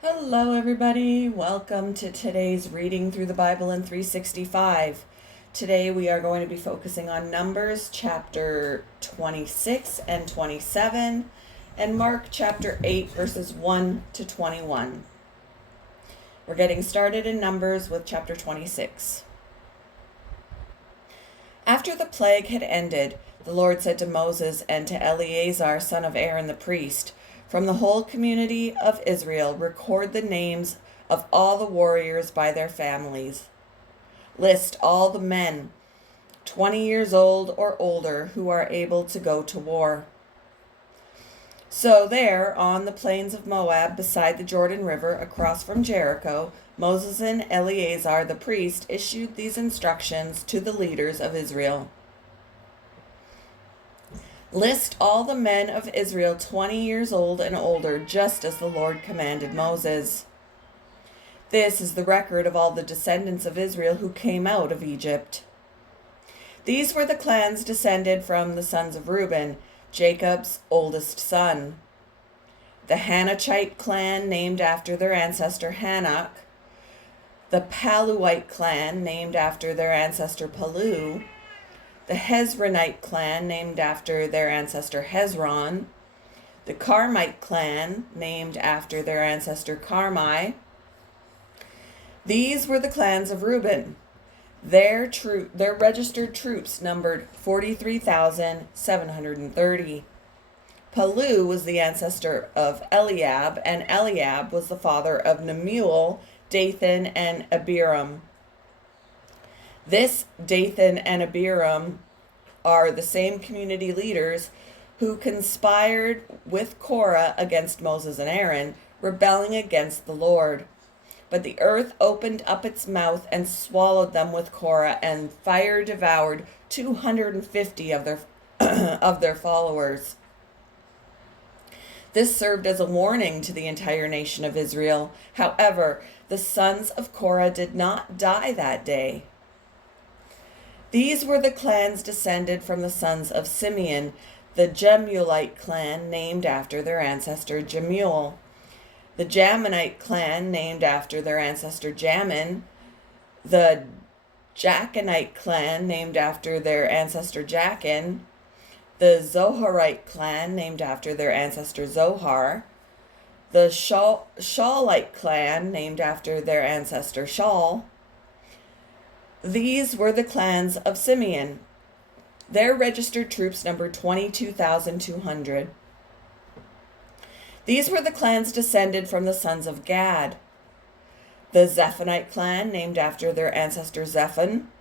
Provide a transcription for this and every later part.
Hello, everybody. Welcome to today's reading through the Bible in 365. Today we are going to be focusing on Numbers chapter 26 and 27 and Mark chapter 8 verses 1 to 21. We're getting started in Numbers with chapter 26. After the plague had ended, the Lord said to Moses and to Eleazar, son of Aaron the priest, "From the whole community of Israel, record the names of all the warriors by their families. List all the men 20 years old or older who are able to go to war." So there, on the plains of Moab, beside the Jordan River, across from Jericho, Moses and Eleazar the priest issued these instructions to the leaders of Israel. List all the men of Israel 20 years old and older, just as the Lord commanded Moses. This is the record of all the descendants of Israel who came out of Egypt. These were the clans descended from the sons of Reuben, Jacob's oldest son. The Hanachite clan, named after their ancestor Hanok. The Paluite clan, named after their ancestor Palu. The Hezronite clan, named after their ancestor Hezron. The Carmite clan, named after their ancestor Carmi. These were the clans of Reuben. Their registered troops numbered 43,730. Palu was the ancestor of Eliab, and Eliab was the father of Nemuel, Dathan, and Abiram. This Dathan and Abiram are the same community leaders who conspired with Korah against Moses and Aaron, rebelling against the Lord. But the earth opened up its mouth and swallowed them with Korah, and fire devoured 250 of their followers. This served as a warning to the entire nation of Israel. However, the sons of Korah did not die that day. These were the clans descended from the sons of Simeon, the Jemuelite clan, named after their ancestor Jemuel. The Jaminite clan, named after their ancestor Jamin. The Jachinite clan, named after their ancestor Jachin. The Zoharite clan, named after their ancestor Zohar. The Shaulite clan, named after their ancestor Shaul. These were the clans of Simeon. Their registered troops numbered 22,200. These were the clans descended from the sons of Gad. The Zephonite clan, named after their ancestor Zephon.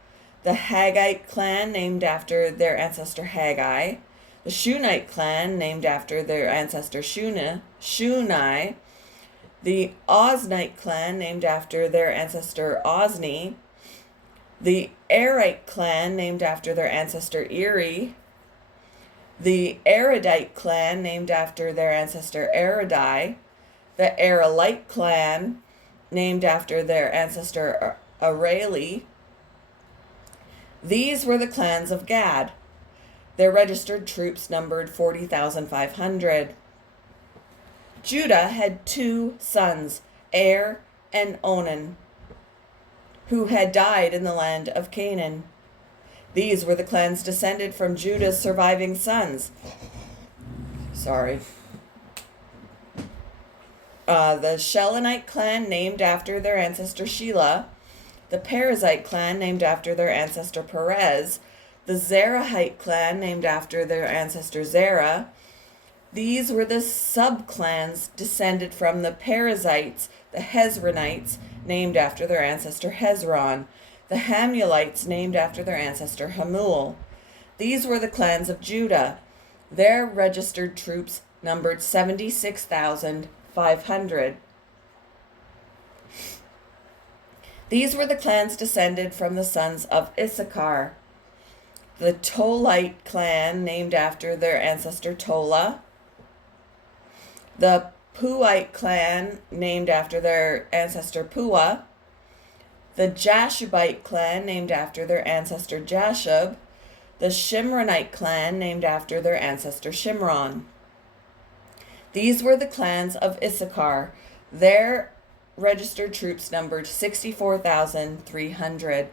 The Haggite clan, named after their ancestor Haggai. The Shunite clan, named after their ancestor Shunai. The Oznite clan, named after their ancestor Ozni. The Arite clan, named after their ancestor Eri. The Aridite clan, named after their ancestor Aridai. The Aralite clan, named after their ancestor Areli. These were the clans of Gad. Their registered troops numbered 40,500. Judah had two sons, Er and Onan, who had died in the land of Canaan. These were the clans descended from Judah's surviving sons. The Shelonite clan, named after their ancestor Shelah. The Perizzite clan, named after their ancestor Perez. The Zerahite clan, named after their ancestor Zerah. These were the subclans descended from the Perizzites, the Hezronites, named after their ancestor Hezron. The Hamulites, named after their ancestor Hamul. These were the clans of Judah. Their registered troops numbered 76,500. These were the clans descended from the sons of Issachar. The Tolite clan, named after their ancestor Tola. The Puite clan, named after their ancestor Pua. The Jashubite clan, named after their ancestor Jashub. The Shimronite clan, named after their ancestor Shimron. These were the clans of Issachar. Their registered troops numbered 64,300.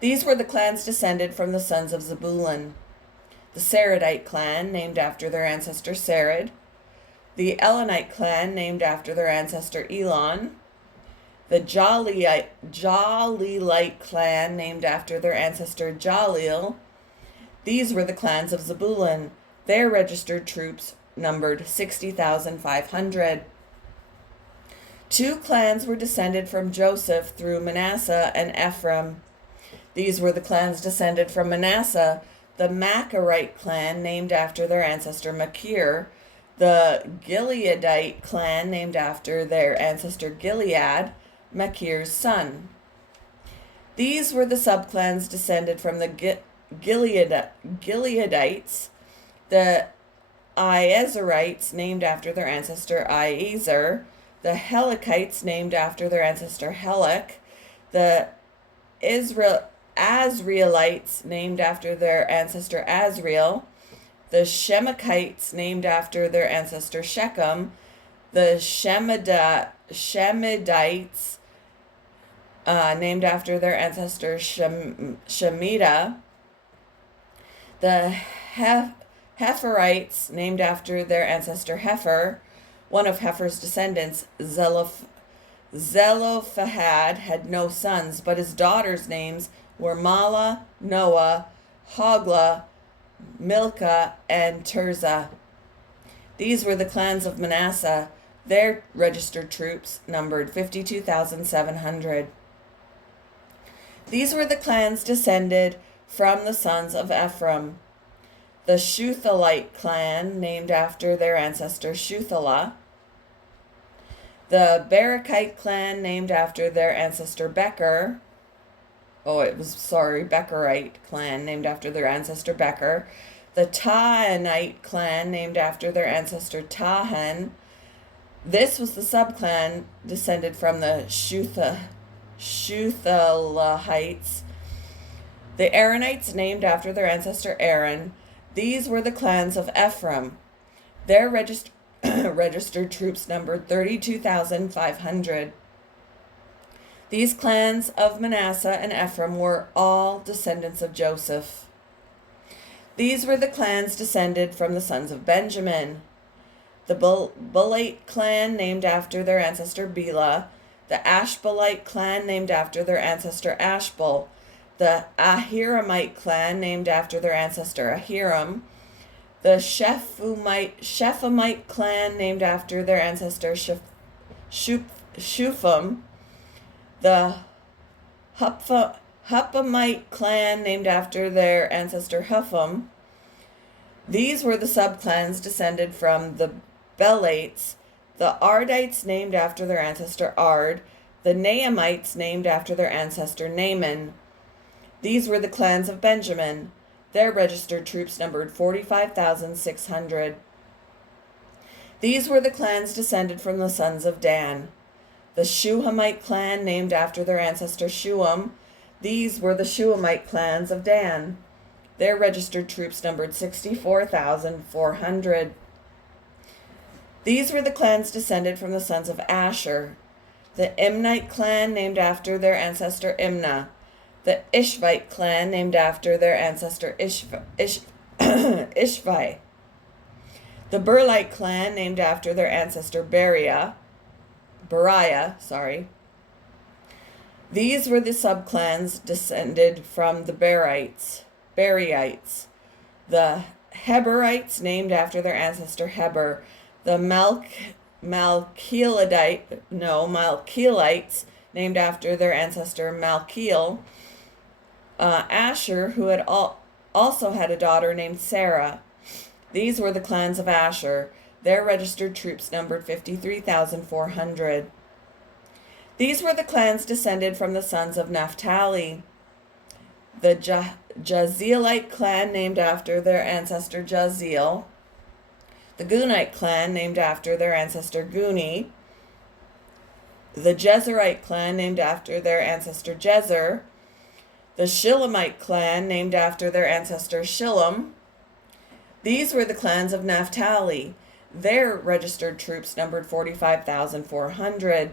These were the clans descended from the sons of Zebulun. The Saradite clan, named after their ancestor Sarad. The Elonite clan, named after their ancestor Elon. The Jalilite clan, named after their ancestor Jalil. These were the clans of Zebulun. Their registered troops numbered 60,500. 2 clans were descended from Joseph through Manasseh and Ephraim. These were the clans descended from Manasseh: the Machirite clan, named after their ancestor Machir; the Gileadite clan, named after their ancestor Gilead, Machir's son. These were the subclans descended from the Gileadites: the Iezerites, named after their ancestor Iezer; the Helekites, named after their ancestor Helek; the Azraelites, named after their ancestor Azriel; the Shemakites, named after their ancestor Shechem; the Shemidites, named after their ancestor Shemida; the Heferites, named after their ancestor Hefer. One of Hefer's descendants, Zelophehad, had no sons, but his daughters' names were Mala, Noah, Hogla, Milcah, and Tirzah. These were the clans of Manasseh. Their registered troops numbered 52,700. These were the clans descended from the sons of Ephraim: the Shuthelite clan, named after their ancestor Shuthelah; the Berekite clan, named after their ancestor Becherite clan, named after their ancestor Becher; the Tahanite clan, named after their ancestor Tahan. This was the subclan descended from the Shuthelahites. The Aaronites, named after their ancestor Aaron. These were the clans of Ephraim. Their registered troops numbered 32,500. These clans of Manasseh and Ephraim were all descendants of Joseph. These were the clans descended from the sons of Benjamin: the Bulite clan, named after their ancestor Bela; the Ashbelite clan, named after their ancestor Ashbel; the Ahiramite clan, named after their ancestor Ahiram; the Shephamite clan, named after their ancestor Shupham; the Huppamite clan, named after their ancestor Hupham. These were the subclans descended from the Belites: the Ardites, named after their ancestor Ard; the Naamites, named after their ancestor Naaman. These were the clans of Benjamin. Their registered troops numbered 45,600. These were the clans descended from the sons of Dan: the Shuhamite clan, named after their ancestor Shuham. These were the Shuhamite clans of Dan. Their registered troops numbered 64,400. These were the clans descended from the sons of Asher: the Imnite clan, named after their ancestor Imnah; the Ishvite clan, named after their ancestor Ishvi; the Burlite clan, named after their ancestor Beriah. These were the subclans descended from the Beriites: the Heberites, named after their ancestor Heber; the Malkielites, named after their ancestor Malkiel; Asher, who had also had a daughter named Sarah. These were the clans of Asher. Their registered troops numbered 53,400. These were the clans descended from the sons of Naphtali: the Jazielite clan, named after their ancestor Jaziel; the Gunite clan, named after their ancestor Guni; the Jezerite clan, named after their ancestor Jezer; the Shilamite clan, named after their ancestor Shillam. These were the clans of Naphtali. Their registered troops numbered 45,400.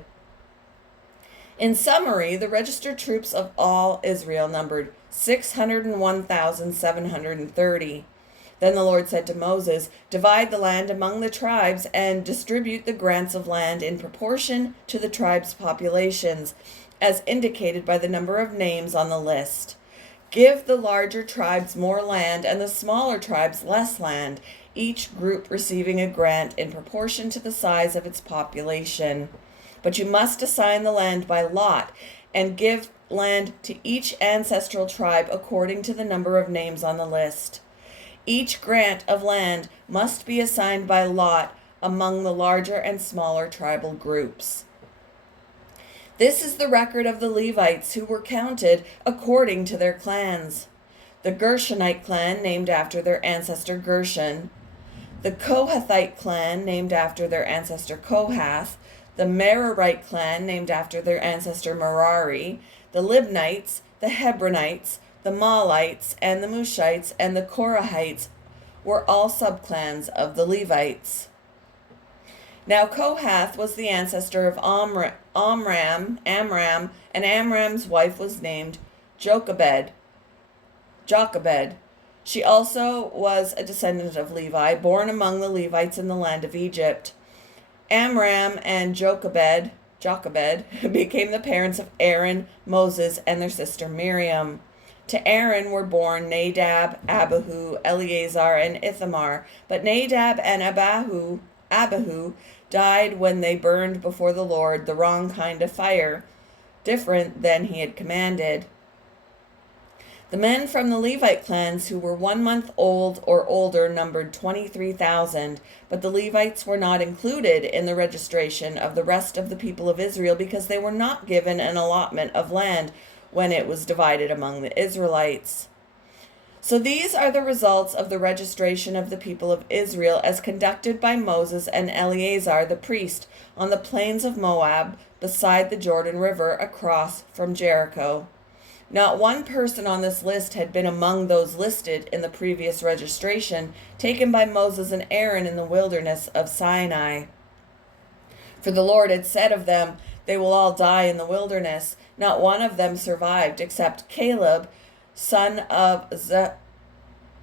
In summary, the registered troops of all Israel numbered 601,730. Then the Lord said to Moses, "Divide the land among the tribes and distribute the grants of land in proportion to the tribes' populations, as indicated by the number of names on the list. Give the larger tribes more land and the smaller tribes less land, each group receiving a grant in proportion to the size of its population. But you must assign the land by lot and give land to each ancestral tribe according to the number of names on the list. Each grant of land must be assigned by lot among the larger and smaller tribal groups." This is the record of the Levites who were counted according to their clans. The Gershonite clan, named after their ancestor Gershon. The Kohathite clan, named after their ancestor Kohath. The Merarite clan, named after their ancestor Merari, the Libnites, the Hebronites, the Malites, and the Mushites, and the Korahites were all subclans of the Levites. Now Kohath was the ancestor of Amram, and Amram's wife was named Jochebed. She also was a descendant of Levi, born among the Levites in the land of Egypt. Amram and Jochebed became the parents of Aaron, Moses, and their sister Miriam. To Aaron were born Nadab, Abihu, Eleazar, and Ithamar, but Nadab and Abihu died when they burned before the Lord the wrong kind of fire, different than he had commanded. The men from the Levite clans who were 1 month old or older numbered 23,000, but the Levites were not included in the registration of the rest of the people of Israel because they were not given an allotment of land when it was divided among the Israelites. So these are the results of the registration of the people of Israel as conducted by Moses and Eleazar the priest on the plains of Moab beside the Jordan River across from Jericho. Not one person on this list had been among those listed in the previous registration taken by Moses and Aaron in the wilderness of Sinai. For the Lord had said of them, "They will all die in the wilderness." Not one of them survived except Caleb, son of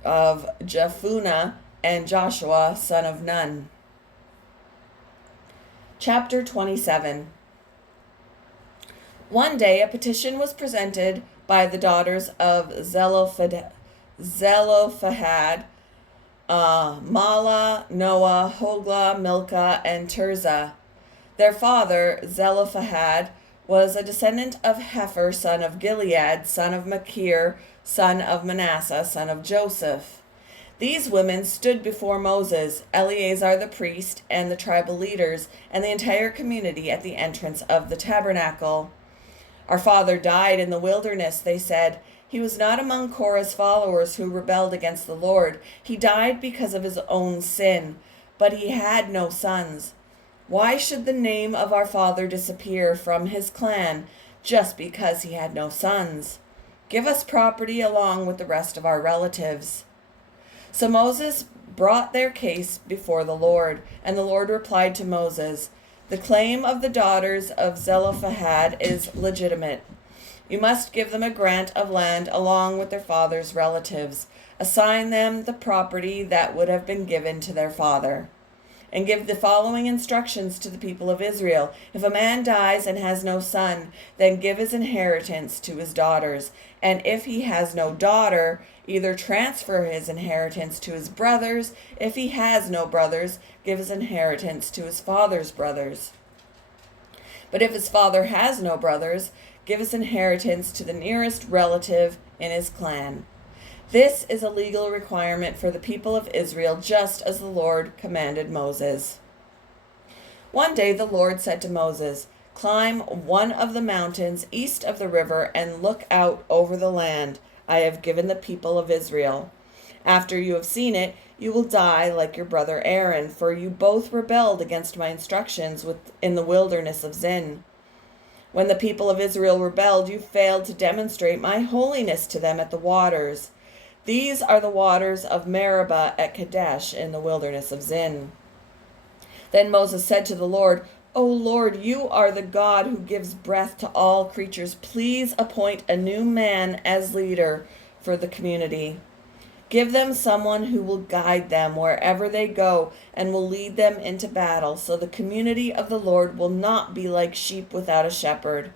Jephunneh, and Joshua, son of Nun. Chapter 27. One day a petition was presented by the daughters of Zelophehad, Mala, Noah, Hoglah, Milcah, and Tirzah. Their father, Zelophehad, was a descendant of Hepher, son of Gilead, son of Machir, son of Manasseh, son of Joseph. These women stood before Moses, Eleazar the priest, and the tribal leaders, and the entire community at the entrance of the tabernacle. "Our father died in the wilderness," they said. "He was not among Korah's followers who rebelled against the Lord. He died because of his own sin, but he had no sons. Why should the name of our father disappear from his clan just because he had no sons? Give us property along with the rest of our relatives." So Moses brought their case before the Lord, and the Lord replied to Moses, "The claim of the daughters of Zelophehad is legitimate. You must give them a grant of land along with their father's relatives. Assign them the property that would have been given to their father. And give the following instructions to the people of Israel. If a man dies and has no son, then give his inheritance to his daughters. And if he has no daughter, either transfer his inheritance to his brothers. If he has no brothers, give his inheritance to his father's brothers. But if his father has no brothers, give his inheritance to the nearest relative in his clan. This is a legal requirement for the people of Israel, just as the Lord commanded Moses." One day the Lord said to Moses, "Climb one of the mountains east of the river and look out over the land I have given the people of Israel. After you have seen it, you will die like your brother Aaron, for you both rebelled against my instructions in the wilderness of Zin. When the people of Israel rebelled, you failed to demonstrate my holiness to them at the waters. These are the waters of Meribah at Kadesh in the wilderness of Zin." Then Moses said to the Lord, O Lord, you are the God who gives breath to all creatures. Please appoint a new man as leader for the community. Give them someone who will guide them wherever they go and will lead them into battle, so the community of the Lord will not be like sheep without a shepherd.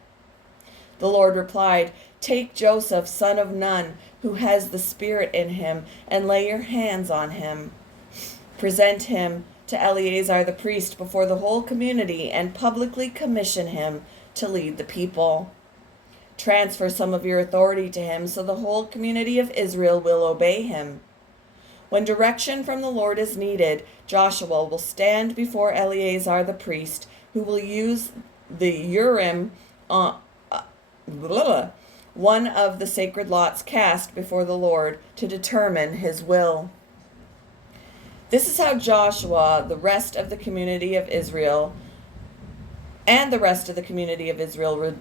The Lord replied, Take Joseph, son of Nun, who has the Spirit in him, and lay your hands on him. Present him to Eleazar the priest before the whole community and publicly commission him to lead the people. Transfer some of your authority to him so the whole community of Israel will obey him. When direction from the Lord is needed, Joshua will stand before Eleazar the priest, who will use the Urim, one of the sacred lots cast before the Lord, to determine his will. This is how Joshua, the rest of the community of Israel,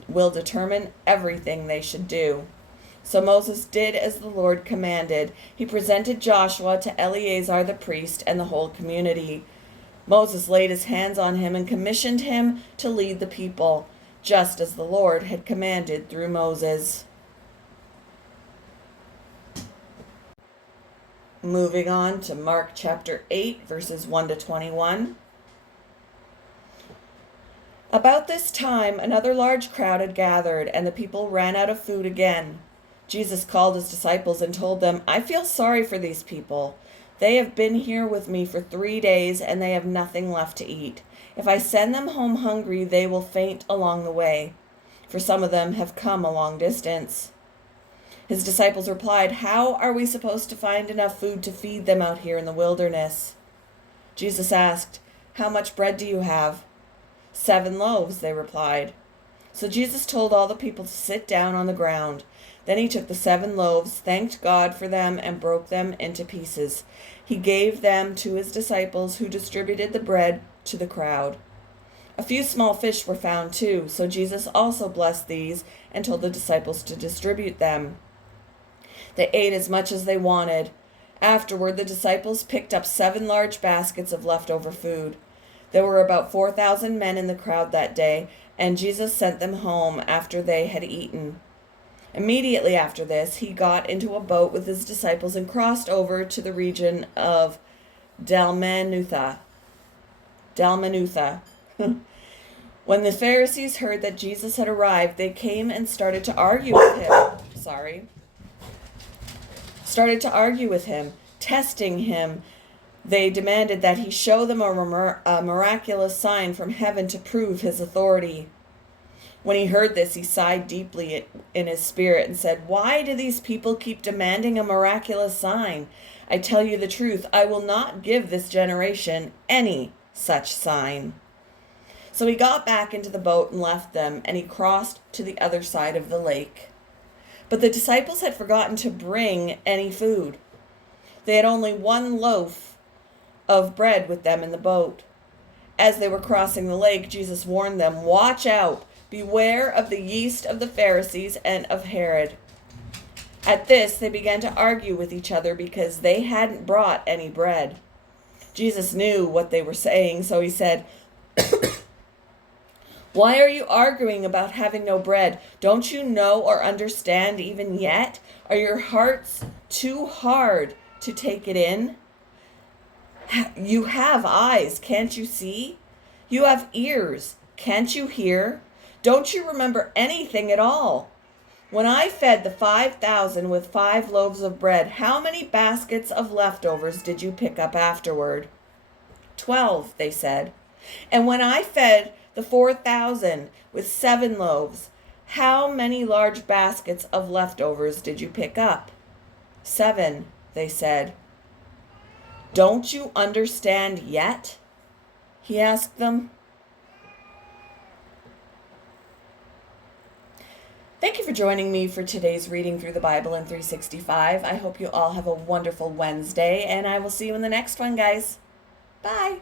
will determine everything they should do. So Moses did as the Lord commanded. He presented Joshua to Eleazar the priest and the whole community. Moses laid his hands on him and commissioned him to lead the people, just as the Lord had commanded through Moses. Moving on to Mark chapter 8, verses 1 to 21. About this time, another large crowd had gathered, and the people ran out of food again. Jesus called his disciples and told them, I feel sorry for these people. They have been here with me for 3 days, and they have nothing left to eat. If I send them home hungry, they will faint along the way, for some of them have come a long distance. His disciples replied, How are we supposed to find enough food to feed them out here in the wilderness? Jesus asked, How much bread do you have? 7 loaves, they replied. So Jesus told all the people to sit down on the ground. Then he took the 7 loaves, thanked God for them, and broke them into pieces. He gave them to his disciples, who distributed the bread to the crowd. A few small fish were found too, so Jesus also blessed these and told the disciples to distribute them. They ate as much as they wanted. Afterward, the disciples picked up 7 large baskets of leftover food. There were about 4,000 men in the crowd that day, and Jesus sent them home after they had eaten. Immediately after this, he got into a boat with his disciples and crossed over to the region of Dalmanutha. When the Pharisees heard that Jesus had arrived, they came and started to argue with him, testing him. They demanded that he show them a miraculous sign from heaven to prove his authority. When he heard this, he sighed deeply in his spirit and said, Why do these people keep demanding a miraculous sign? I tell you the truth, I will not give this generation any such sign. So he got back into the boat and left them, and he crossed to the other side of the lake. But the disciples had forgotten to bring any food. They had only 1 loaf of bread with them in the boat. As they were crossing the lake, Jesus warned them, Watch out! Beware of the yeast of the Pharisees and of Herod. At this, they began to argue with each other because they hadn't brought any bread. Jesus knew what they were saying, so he said, Why are you arguing about having no bread? Don't you know or understand even yet? Are your hearts too hard to take it in? You have eyes, can't you see? You have ears, can't you hear? Don't you remember anything at all? When I fed the 5,000 with 5 loaves of bread, how many baskets of leftovers did you pick up afterward? 12, they said. And when I fed the 4,000 with 7 loaves, how many large baskets of leftovers did you pick up? 7, they said. Don't you understand yet? He asked them. Thank you for joining me for today's reading through the Bible in 365. I hope you all have a wonderful Wednesday, and I will see you in the next one, guys. Bye.